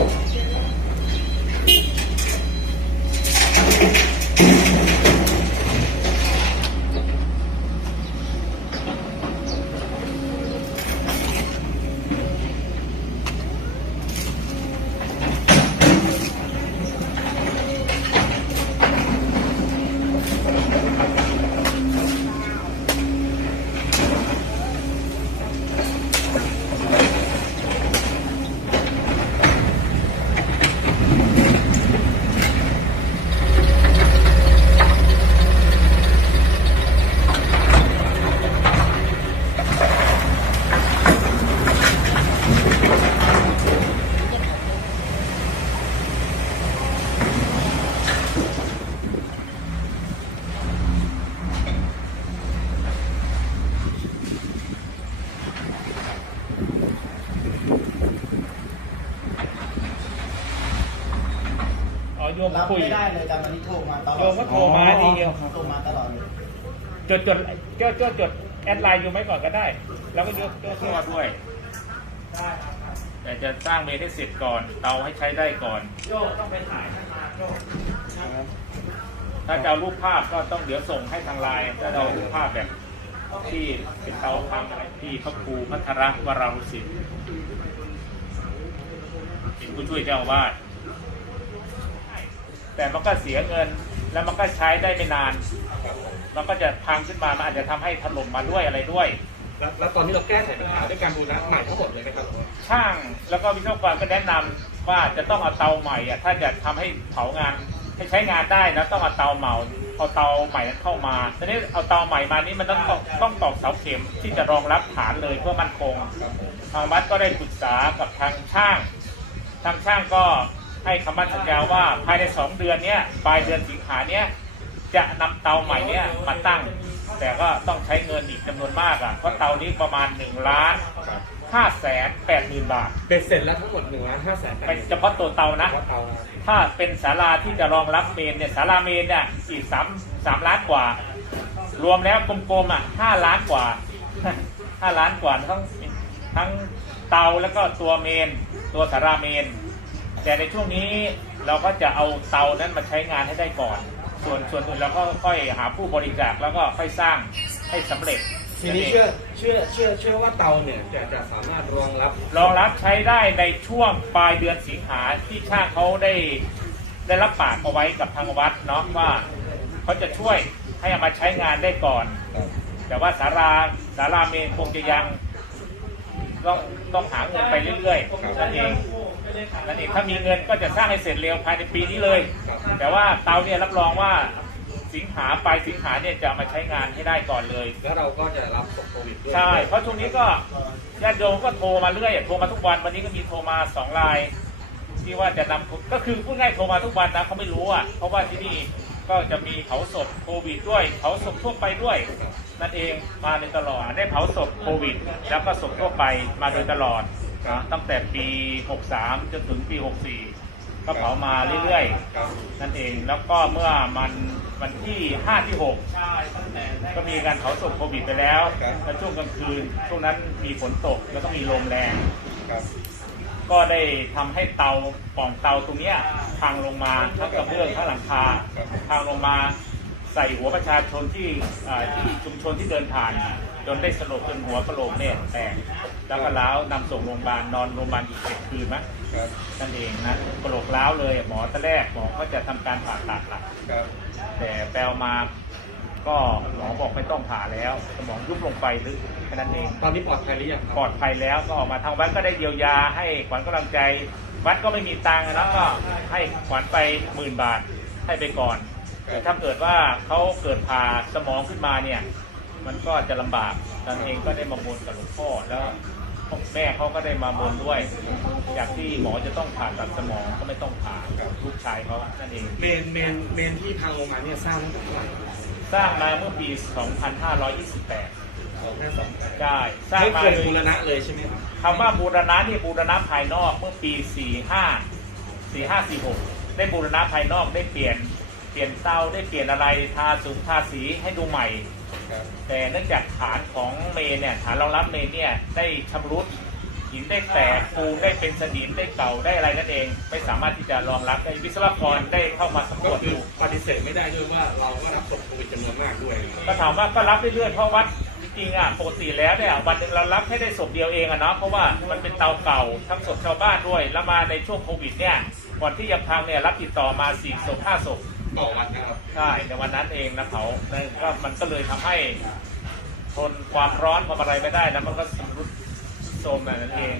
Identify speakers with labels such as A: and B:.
A: Thank you. โยม
B: รับ
A: คุย
B: ไม่ได้เลยแต่วันนี้โทรมาตลอด
A: โยมก็โทรมาทีเดียว
B: โทรมาตลอดเลย
A: จดจดจดจดจดแอดไลน์อยู่ไหมก่อนก็ได้ แล้วก็ยกยก
C: ทั่วด้วยแต่จะสร้างเมนให้เสร็จก่อน เตาให้ใช้ได้ก่อน
A: โยกต้องไปถ่ายให้มาโยก
C: ถ้าจะเอารูปภาพก็ต้องเดี๋ยวส่งให้ทางไลน์ถ้าเราเอารูปภาพแบบที่เป็นเตาทำอะไรที่พระครูพัทรวรารุสิทธิ์เป็นผู้ช่วยเจ้าอาวาส แต่มันก็เสียเงิน แล้วมันก็ใช้ได้ไม่นาน มันก็จะพังขึ้นมา มันอาจจะทำให้ถล่มมาด้วยอะไรด้วย
D: แล้วแล้วตอนนี้เราแก้ไขปัญหาด้วยการบูรณะใหม่ทั้งหมดเลยไหมครับ
C: ช่างแล้วก็วิศวกรก็แนะนำว่าจะต้องเอาเตาใหม่อะถ้าจะทำให้เผางานให้ใช้งานได้นะต้องเอาเตาเหมาเอาเตาใหม่นั้นเข้ามาทีนี้เอาเตาใหม่มานี่มันต้องตอกต้องตอกเสาเข็มที่จะรองรับฐานเลยเพื่อมั่นคง ทางวัดก็ได้ปรึกษากับทางช่าง ทางช่างก็ ให้คำมั่นสัญญาว่าภายในสองเดือนเนี้ยปลายเดือนสิงหาเนี้ยจะนำเตาใหม่เนี้ยมาตั้ง แต่ก็ต้องใช้เงินอีกจำนวนมากอะเพราะเตานี้ประมาณ1ล้านห้าแสนแปดหมื่นบาท
D: เบ็ดเสร็จแล้วทั้งหมดหนึ่งล้านห้าแสน
C: เป็นเฉพาะตัวเตานะ
D: ว่าเตานะครับ
C: ถ้าเป็นศาลาที่จะรองรับเมนเนี่ยศาลาเมนเนี่ยอีกสามสามล้านกว่า รวมแล้วกลมๆอะห้าล้านกว่า ห้าล้านกว่าทั้งทั้งเตาแล้วก็ตัวเมน ตัวศาลาเมน แต่ในช่วงนี้เราก็จะเอาเตานั้นมาใช้งานให้ได้ก่อน ส่วนส่วนอื่นเราก็ค่อยหาผู้บริจาคแล้วก็ค่อยสร้างให้สำเร็จ
D: ทีนี้เชื่อเชื่อเชื่อเชื่อว่าเตาเนี่ยจะจะสามารถรองรับ
C: รองรับใช้ได้ในช่วงปลายเดือนสิงหาที่ช่างเขาได้ได้รับปากเอาไว้กับทางวัดเนาะว่าเขาจะช่วยให้เอามาใช้งานได้ก่อน แต่ว่าสาราสาราเมนคงจะยังต้องต้องหาเงินไปเรื่อยๆนั่นเอง นั่นเองถ้ามีเงินก็จะสร้างให้เสร็จเร็วภายในปีนี้เลย แต่ว่าเตาเนี่ยรับรองว่าสิงหาปลายสิงหาเนี่ยจะเอามาใช้งานให้ได้ก่อนเลย
D: แล้วเราก็จะรับศพโควิดด้วย
C: ใช่เพราะช่วงนี้ก็ญาติโยมก็โทรมาเรื่อยโทรมาทุกวันวันนี้ก็มีโทรมาสองรายที่ว่าจะนำก็คือพูดง่ายโทรมาทุกวันนะเขาไม่รู้อะเพราะว่าที่นี่ก็จะมีเผาศพโควิดด้วยเผาศพทั่วไปด้วย นั่นเองมาโดยตลอดได้เผาศพโควิด แล้วก็ศพทั่วไปมาโดยตลอดนะ ตั้งแต่ปี 63 จนถึงปี 64 ก็เผามาเรื่อย
D: ครับ
C: ๆนั่นเอง แล้วก็เมื่อมันวันที่ 5 ที่ 6 ก็มีการเผาศพโควิดไปแล้ว
D: ครับ
C: แล้วช่วงกลางคืน ช่วงนั้นมีฝนตกแล้วก็มีลมแรง
D: ครับ
C: ก็ได้ทำให้เตาปล่องเตาตรงเนี้ยพังลงมาทั้งกระเบื้องทั้งหลังคาพังลงมา ใส่หัวประชาชนที่อ่าที่ชุมชนที่เดินผ่าน จนได้สลบจนหัวกระโหลกเนี่ยแตกแล้วก็ล้าวนำส่งโรงพยาบาลนอนโรงพยาบาลอีกเจ็ดคืนนะ
D: ครับ
C: นั่นเองนะกระโหลกล้าวเลยหมอตอนแรกหมอก็จะทำการผ่าตัดละ
D: ครับ
C: แต่แปลมาก็หมอบอกไม่ต้องผ่าแล้ว สมองยุบลงไปลึกแค่นั้นเอง
D: ตอนนี้ปลอดภัยหรือยังครับ
C: ปลอดภัยแล้วก็ออกมาทางวัดก็ได้เยียวยาให้ขวัญกำลังใจ วัดก็ไม่มีตังค์นะก็ให้ขวัญไปหมื่นบาทให้ไปก่อน แต่ถ้าเกิดว่าเขาเกิดผ่าสมองขึ้นมาเนี่ย มันก็จะลำบากตอนเองก็ได้มาบนกับหลวงพ่อแล้วแม่เขาก็ได้มาบนด้วย จากที่หมอจะต้องผ่าตัดสมองก็ไม่ต้องผ่าลูกชายเขานั่นเอง
D: เมนเมนเมนที่พังลงมาเนี่ยสร้างตั้งแต่เมื่อไหร่
C: สร้างมาเมื่อปี 2528
D: สองห้าสอง
C: ได้สร้าง
D: ไม่
C: มา
D: เคย
C: โด
D: บู
C: ย
D: รณะเลยใช่ไหมครับ
C: คำว่าบูรณะนี่บูรณะภายนอกเมื่อปี 45 45 46 ได้บูรณะภายนอกได้เปลี่ยน เปลี่ยนเตาได้เปลี่ยนอะไรทาสูงทาสีให้ดูใหม่
D: ครับ
C: แต่เนื่องจากฐานของเมนเนี่ยฐานรองรับเมนเนี่ยได้ชำรุดหินได้แตกปูนได้เป็นสนิมได้เก่าได้อะไรนั่นเอง ไม่สามารถที่จะรองรับได้วิศวกรได้เข้ามาสำร
D: ก็
C: วจ
D: คือ
C: ดู
D: ปฏิเสธไม่ได้ด้วยว่าเราก็รับศพโควิดจำนวนมากด้วย
C: ก็ถามว่าก็รับเรื่อยๆเพราะวัดจริงๆอะปกติแล้วเนี่ยวันหนึ่งเรารับแค่ได้ศพเดียวเองอะเนาะเพราะว่ามันเป็นเตาเก่าทั้งศพชาวบ้านด้วย แล้วมาในช่วงโควิดเนี่ยก่อนที่จะพังเนี่ยรับติดต่อมาสี่ศพห้าศพ
D: ต่อวันนะครับ
C: ใช่ในวันนั้นเองนะเขานั่นก็มันก็เลยทำให้ทนความร้อนความอะไรไม่ได้แล้วมันก็สมรุดโทรมแบบนั้นเอง